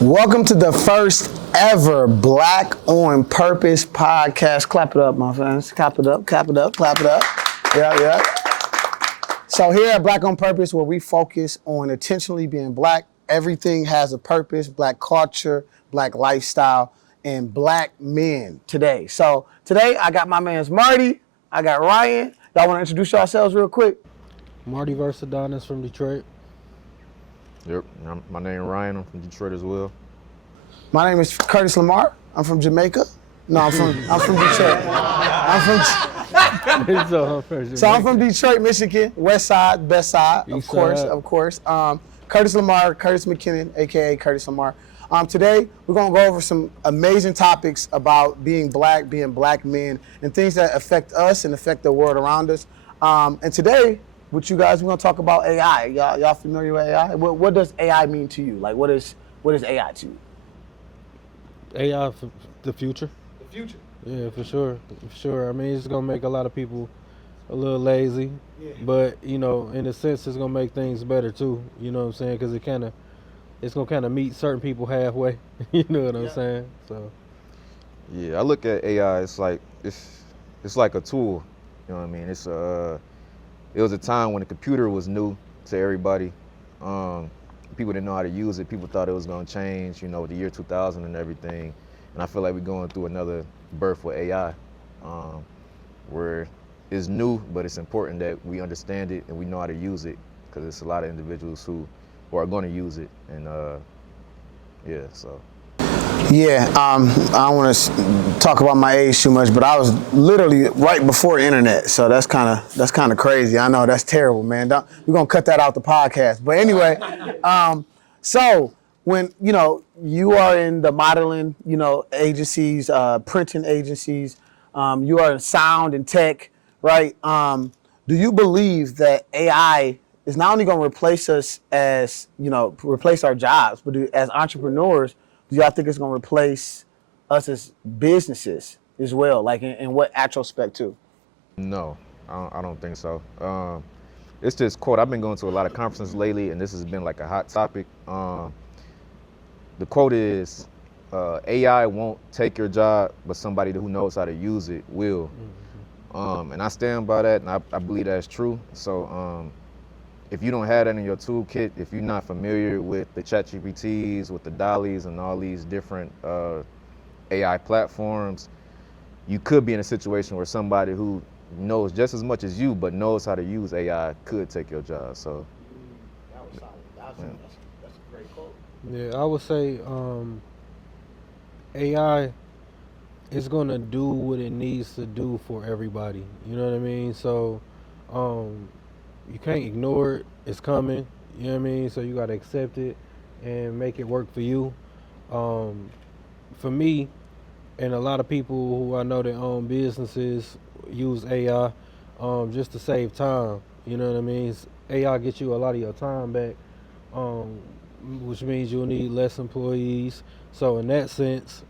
Welcome to the first ever Black on Purpose podcast. Clap it up, my friends. Clap it up, clap it up, clap it up. Yeah. So here at Black on Purpose, where we focus on intentionally being Black, everything has a purpose, Black culture, Black lifestyle, and Black men today. So today I got my man's Marty, I got Ryan. Y'all want to introduce yourselves real quick? Marty Versadonis from Detroit. Yep, my name is Ryan. I'm from Detroit as well. My name is Curtis Lamar. I'm from Jamaica. No, I'm from Detroit. I'm from Detroit, Michigan. West side, best side, of course. Curtis Lamar, Curtis McKinnon, aka Curtis Lamar. Today we're gonna go over some amazing topics about being Black men, and things that affect us and affect the world around us. And today, with you guys, we're gonna talk about AI. Y'all familiar with AI? What does AI mean to you? Like, what is AI to you? AI for the future. The future. Yeah, for sure. I mean, it's gonna make a lot of people a little lazy, but in a sense, it's gonna make things better too. You know what I'm saying? Because it's gonna kind of meet certain people halfway. You know what I'm saying? So. Yeah, I look at AI. It's like a tool. You know what I mean? It was a time when the computer was new to everybody. People didn't know how to use it. People thought it was going to change, with the year 2000 and everything. And I feel like we're going through another birth with AI, where it's new, but it's important that we understand it and we know how to use it, because it's a lot of individuals who are going to use it. And so. Yeah, I don't want to talk about my age too much, but I was literally right before internet, so that's kind of crazy. I know that's terrible, man. We're gonna cut that out the podcast. But anyway, so when you are in the modeling, agencies, printing agencies, you are in sound and tech, right? Do you believe that AI is not only gonna replace us as replace our jobs, but as entrepreneurs? Do y'all think it's going to replace us as businesses as well? Like in what retrospect too? No, I don't think so. It's just quote. I've been going to a lot of conferences lately, and this has been like a hot topic. The quote is, AI won't take your job, but somebody who knows how to use it will. Mm-hmm. And I stand by that, and I believe that's true. So if you don't have that in your toolkit, if you're not familiar with the ChatGPTs, with the Dollies, and all these different AI platforms, you could be in a situation where somebody who knows just as much as you but knows how to use AI could take your job. So that was solid. That's a great quote. Yeah, I would say AI is going to do what it needs to do for everybody. You know what I mean? So you can't ignore it. It's coming. You know what I mean? So you got to accept it and make it work for you. For me, and a lot of people who I know that own businesses use AI just to save time. You know what I mean? AI gets you a lot of your time back, which means you'll need less employees. So in that sense,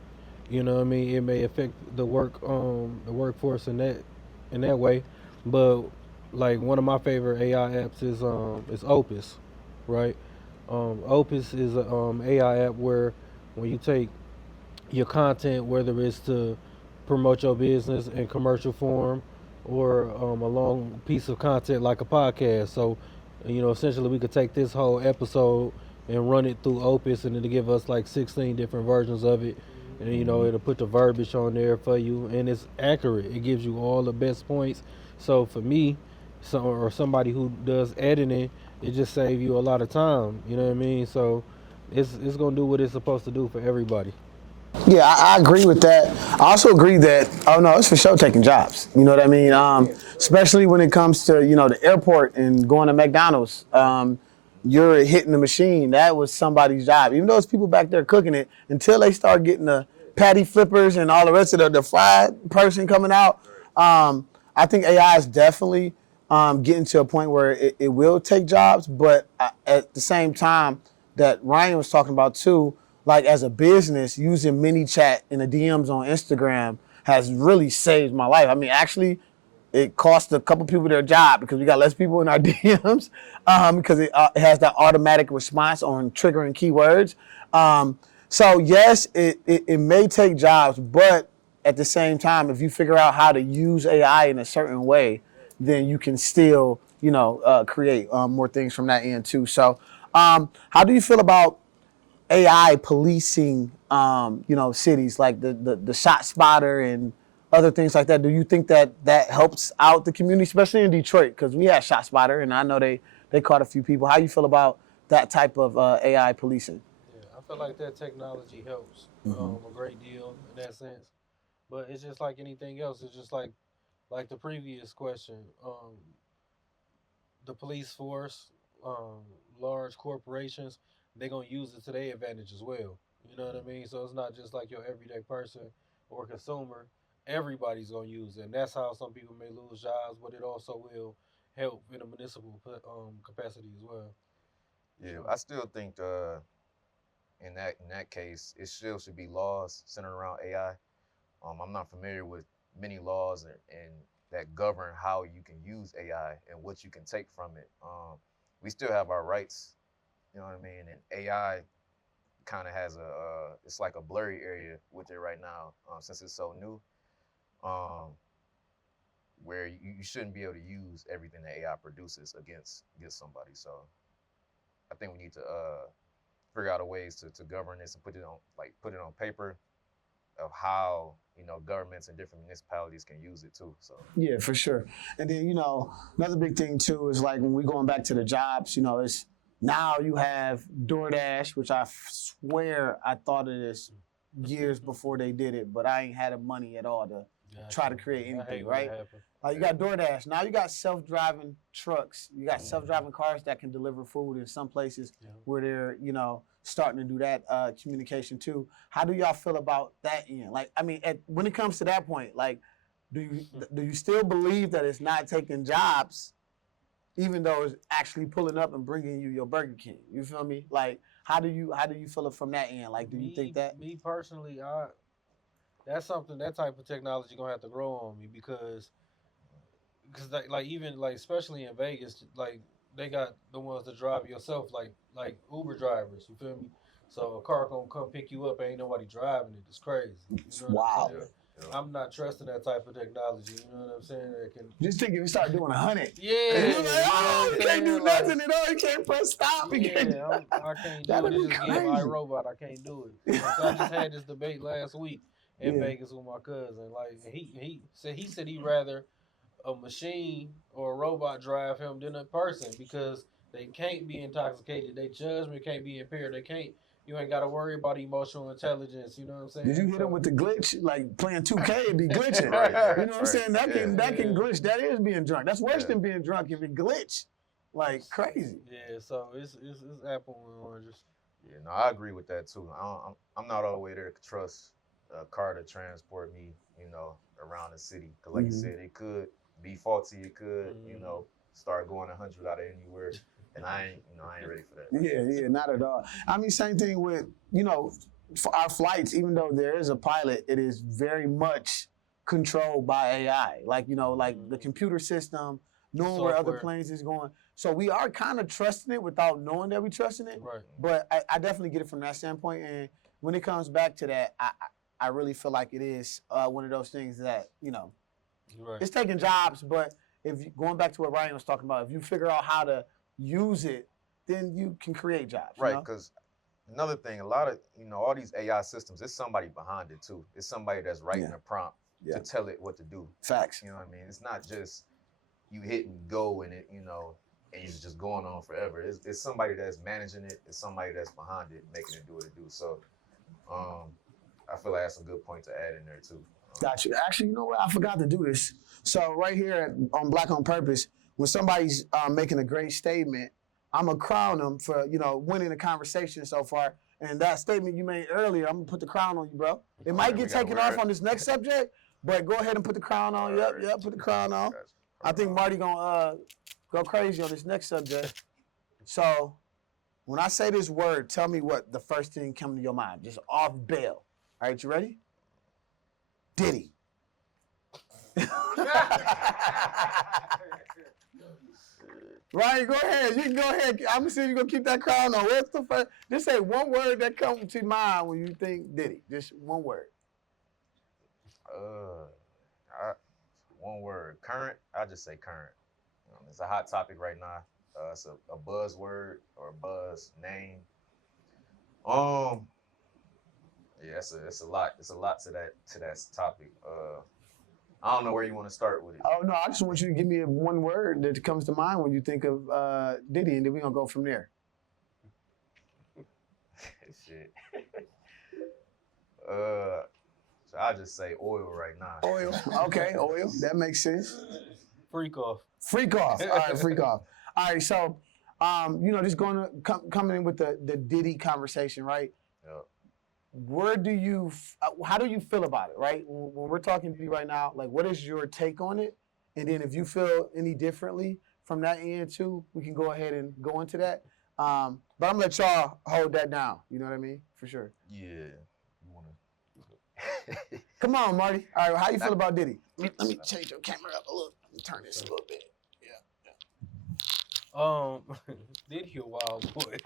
you know what I mean, it may affect the workforce in that way. But like one of my favorite AI apps is Opus, right? Opus is an AI app where when you take your content, whether it's to promote your business in commercial form or a long piece of content like a podcast. So, essentially we could take this whole episode and run it through Opus, and it'll give us like 16 different versions of it. And it'll put the verbiage on there for you, and it's accurate. It gives you all the best points. So for me, or somebody who does editing, it just saves you a lot of time. You know what I mean? So it's gonna do what it's supposed to do for everybody. Yeah, I agree with that. I also agree that it's for sure taking jobs. You know what I mean? Especially when it comes to the airport and going to McDonald's. You're hitting the machine. That was somebody's job. Even though it's people back there cooking it, until they start getting the patty flippers and all the rest of the fried person coming out. I think AI is definitely getting to a point where it will take jobs, but at the same time that Ryan was talking about too, like as a business, using mini chat in the DMs on Instagram has really saved my life. I mean, actually, it cost a couple people their job because we got less people in our DMs because it has that automatic response on triggering keywords. So yes, it may take jobs, but at the same time, if you figure out how to use AI in a certain way, then you can still, create more things from that end too. So, how do you feel about AI policing, cities like the shot spotter and other things like that? Do you think that helps out the community, especially in Detroit? Because we had shot spotter, and I know they caught a few people. How you feel about that type of AI policing? Yeah, I feel like that technology helps a great deal in that sense. But it's just like anything else. It's just like the previous question. The police force, large corporations, they're gonna use it to their advantage as well. You know what I mean? So it's not just like your everyday person or consumer. Everybody's gonna use it, and that's how some people may lose jobs, but it also will help in a municipal capacity as well. Yeah, So I still think in that case, it still should be laws centered around AI. I'm not familiar with many laws and that govern how you can use AI and what you can take from it. We still have our rights, you know what I mean? And AI kind of has it's like a blurry area with it right now, since it's so new, um, where you shouldn't be able to use everything that AI produces against somebody. So I think we need to figure out a ways to govern this and put it on paper of how governments and different municipalities can use it too. So Yeah, for sure. And then, another big thing too is like when we going back to the jobs, it's now you have DoorDash, which I swear I thought of this years before they did it, but I ain't had the money at all to try to gotcha. create I anything, hate when right? that happens. Like you got DoorDash. Now you got self-driving trucks. You got self-driving cars that can deliver food in some places Yeah. where they're, starting to do that communication too. How do y'all feel about that end? Like, I mean, when it comes to that point, like, do you still believe that it's not taking jobs, even though it's actually pulling up and bringing you your Burger King? You feel me? Like, how do you feel it from that end? Like, do you think Me, that? me personally, that's something that type of technology gonna have to grow on me because like even like especially in Vegas, like they got the ones that drive yourself, like Uber drivers. You feel me? So a car gonna come pick you up, ain't nobody driving it. It's crazy. You It's know what I'm wild. yeah, saying? yeah. I'm not trusting that type of technology. You know what I'm saying? That can, Just think if we start doing 100. yeah, And you're like, you know what oh, I'm you can't do saying? Like, nothing at all. You can't press stop. You can't do yeah, I can't do it. That'd It's be just game crazy. iRobot. I can't do it. You know, so I just had this debate last week in Yeah. Vegas with my cousin. Like he said he rather a machine or a robot drive him than a person because they can't be intoxicated. Their judgment can't be impaired. They can't. You ain't got to worry about emotional intelligence. You know what I'm Did you saying? hit him So with the glitch? Like playing 2K, it'd be glitching. Right, right, You know what I'm right. saying? That Yeah, can that can yeah, glitch. That is being drunk. That's worse yeah. than being drunk if it glitch. Like crazy. yeah. So it's apple and oranges. Yeah, no, I agree with that too. I'm not all the way there to trust a car to transport me, around the city. Cause like you Hmm. said, it could be faulty. It could, Mm-hmm. start going 100 out of anywhere, and I ain't ready for that. Yeah, yeah, not at all. I mean, same thing with, for our flights, even though there is a pilot, it is very much controlled by AI. Like, like the Mm-hmm. computer system, The knowing where other software, planes is going. So we are kind of trusting it without knowing that we're trusting it. right? But I definitely get it from that standpoint. And when it comes back to that, I really feel like it is one of those things that, Right. it's taking jobs, but going back to what Ryan was talking about, if you figure out how to use it, then you can create jobs, Right, because another thing, a lot of all these AI systems, it's somebody behind it too. It's somebody that's writing Yeah. a prompt Yeah. to tell it what to do. Facts. You know what I mean? It's not just you hit and go and it, and it's just going on forever. It's somebody that's managing it. It's somebody that's behind it, making it do what it do. So, I feel like that's a good point to add in there too. Got you. Actually, you know what? I forgot to do this. So right here on Black on Purpose, when somebody's making a great statement, I'm gonna crown them for winning the conversation so far. And that statement you made earlier, I'm gonna put the crown on you, bro. It might Okay, get we gotta taken wear off it. on this next subject, but go ahead and put the crown on. All right. Yep, put the crown on. Gotcha. I think Marty gonna go crazy on this next subject. So when I say this word, tell me what the first thing come to your mind, just off bail. All right, you ready? Diddy. Right, go ahead. You can go ahead. I'm gonna see if you're gonna keep that crown on. What's the first? Just say one word that comes to mind when you think Diddy. Just one word. One word. Current. I just say current. It's a hot topic right now. It's a buzzword or a buzz name. Yeah, it's a lot. It's a lot to that topic. I don't know where you want to start with it. Oh no, I just want you to give me one word that comes to mind when you think of Diddy, and then we're gonna go from there. Shit. So I just say oil right now. Oil. Okay, oil. That makes sense. Freak off. Freak off. All right, freak off. All right, so just going to coming in with the Diddy conversation, right? Yeah. How do you feel about it, right? When we're talking to you right now, like, what is your take on it? And then if you feel any differently from that end too, we can go ahead and go into that. But I'm gonna let y'all hold that down. You know what I mean? For sure. Yeah. You wanna? Come on, Marty. All right, how you feel about Diddy? Let me change your camera up a little. Let me turn this a little bit. Diddy a wild boy.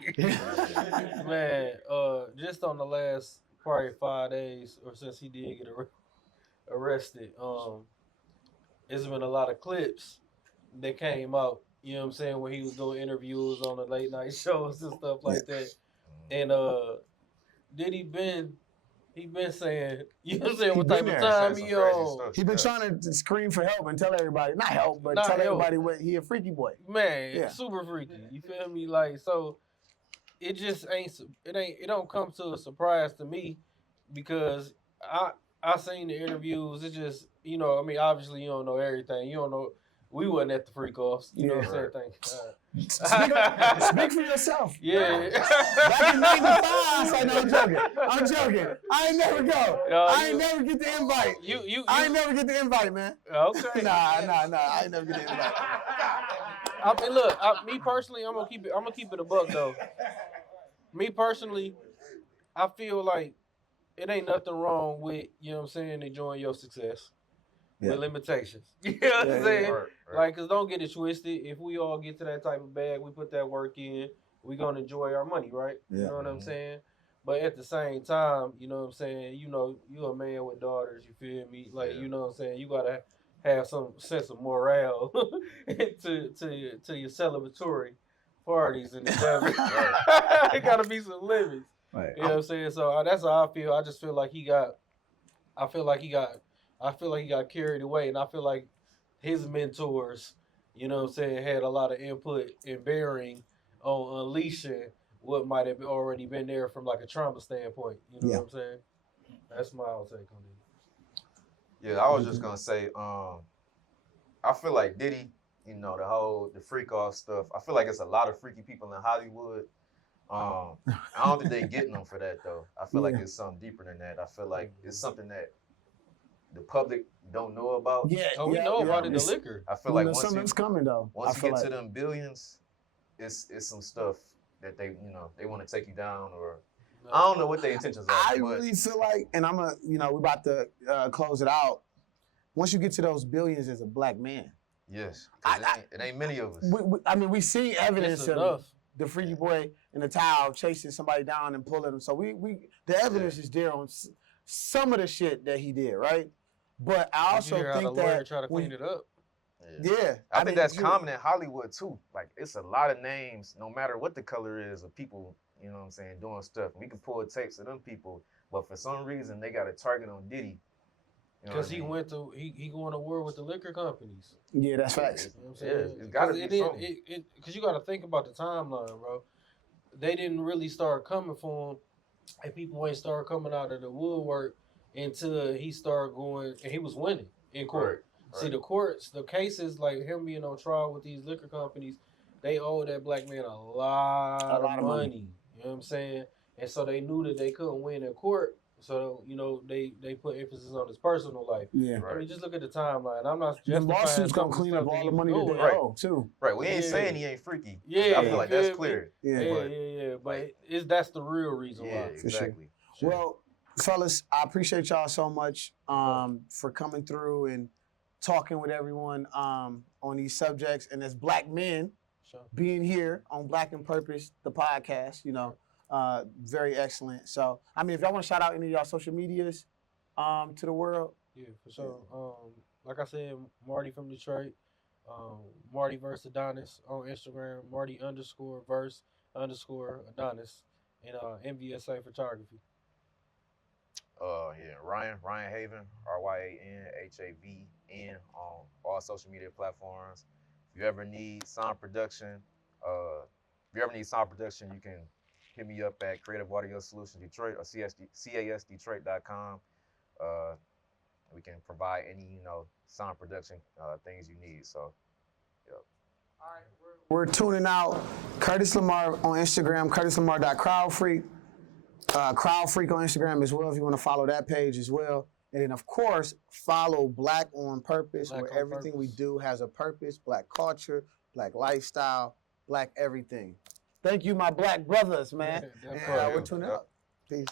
Man, just on the last probably 5 days or since he did get arrested, there's been a lot of clips that came out, you know what I'm saying, when he was doing interviews on the late night shows and stuff like that. And Diddy he been saying, you know what I'm saying, what type of time he on. He been trying to scream for help and tell everybody, not help, but tell everybody what he a freaky boy. Man, super freaky. You feel me? Like, so it just it don't come to a surprise to me because I seen the interviews. It's just, obviously you don't know everything. You don't know. We wasn't at the freak offs. You know what I'm saying? Speak for yourself. Yeah. Back in 95, I said, no, I'm joking. I ain't never go. I ain't never get the invite. I ain't never get the invite, man. Okay. Nah. I ain't never get the invite. I mean, look, me personally, I'm gonna keep it a buck though. Me personally, I feel like it ain't nothing wrong with, you know what I'm saying, enjoying your success. Yeah. With limitations. You know what I'm saying? Right. Like, because don't get it twisted. If we all get to that type of bag, we put that work in, we going to enjoy our money, right? Yeah. You know what I'm saying? But at the same time, you know what I'm saying, you a man with daughters, you feel me? Like, you know what I'm saying? You got to have some sense of morale to your celebratory parties and stuff. It got to be some limits. Right. You know what I'm saying? So that's how I feel. I just feel like he got carried away, and I feel like his mentors, you know what I'm saying, had a lot of input and bearing on unleashing what might have already been there from like a trauma standpoint. You know what I'm saying? That's my take on it. Yeah, I was just gonna say, I feel like Diddy, the freak off stuff. I feel like it's a lot of freaky people in Hollywood. I don't think they're getting them for that though. I feel like it's something deeper than that. I feel like it's something that the public don't know about. Yeah, we know about it, the liquor. I feel like something's coming though. Once you get to them billions, it's some stuff that they want to take you down, or I don't know what their intentions are. I really feel like, and we're about to close it out. Once you get to those billions as a black man. Yes, it ain't many of us. We see evidence of the freaky boy in the towel chasing somebody down and pulling them. So the evidence is there on some of the shit that he did, right? But I also think that try to clean it up. Yeah. I think that's common in Hollywood too. Like, it's a lot of names, no matter what the color is, of people, you know what I'm saying, doing stuff. We can pull tapes of them people, but for some reason they got a target on Diddy. Because he going to war with the liquor companies. Yeah, that's facts. You know what I'm saying? It's gotta be something. Because you got to think about the timeline, bro. They didn't really start coming for him, and people ain't start coming out of the woodwork until he started going, and he was winning in court. Right. See, the cases, like him being on trial with these liquor companies, they owe that black man a lot of money. You know what I'm saying? And so they knew that they couldn't win in court. So, they put emphasis on his personal life. Yeah. Right. I mean, just look at the timeline. I'm not justifying. The lawsuit's going to clean up all the money that they owe, too. Right. We ain't saying he ain't freaky. Yeah. I feel like that's clear. Yeah. But that's the real reason why. Exactly. Sure. Well, fellas, I appreciate y'all so much for coming through and talking with everyone on these subjects. And as black men, Sure. being here on Black in Purpose, the podcast. You know, very excellent. So, I mean, if y'all want to shout out any of y'all social medias to the world. Yeah, for sure. Like I said, Marty from Detroit. Marty verse Adonis on Instagram. Marty _verse _ Adonis. And MVSA Photography. Yeah, Ryan Haven, RyanHavn on all social media platforms. If you ever need sound production, you can hit me up at Creative Audio Solutions Detroit or casdetroit.com. We can provide any sound production things you need. So, yep. All right, we're tuning out. Curtis Lamar on Instagram, curtislamar.crowdfreak. Crowdfreak on Instagram as well if you want to follow that page as well. And then, of course, follow Black on Purpose, Black where on everything we Purpose. do has a purpose, Black culture, Black lifestyle, Black everything. Thank you, my Black brothers, man. That And part. we're tuning out. Peace.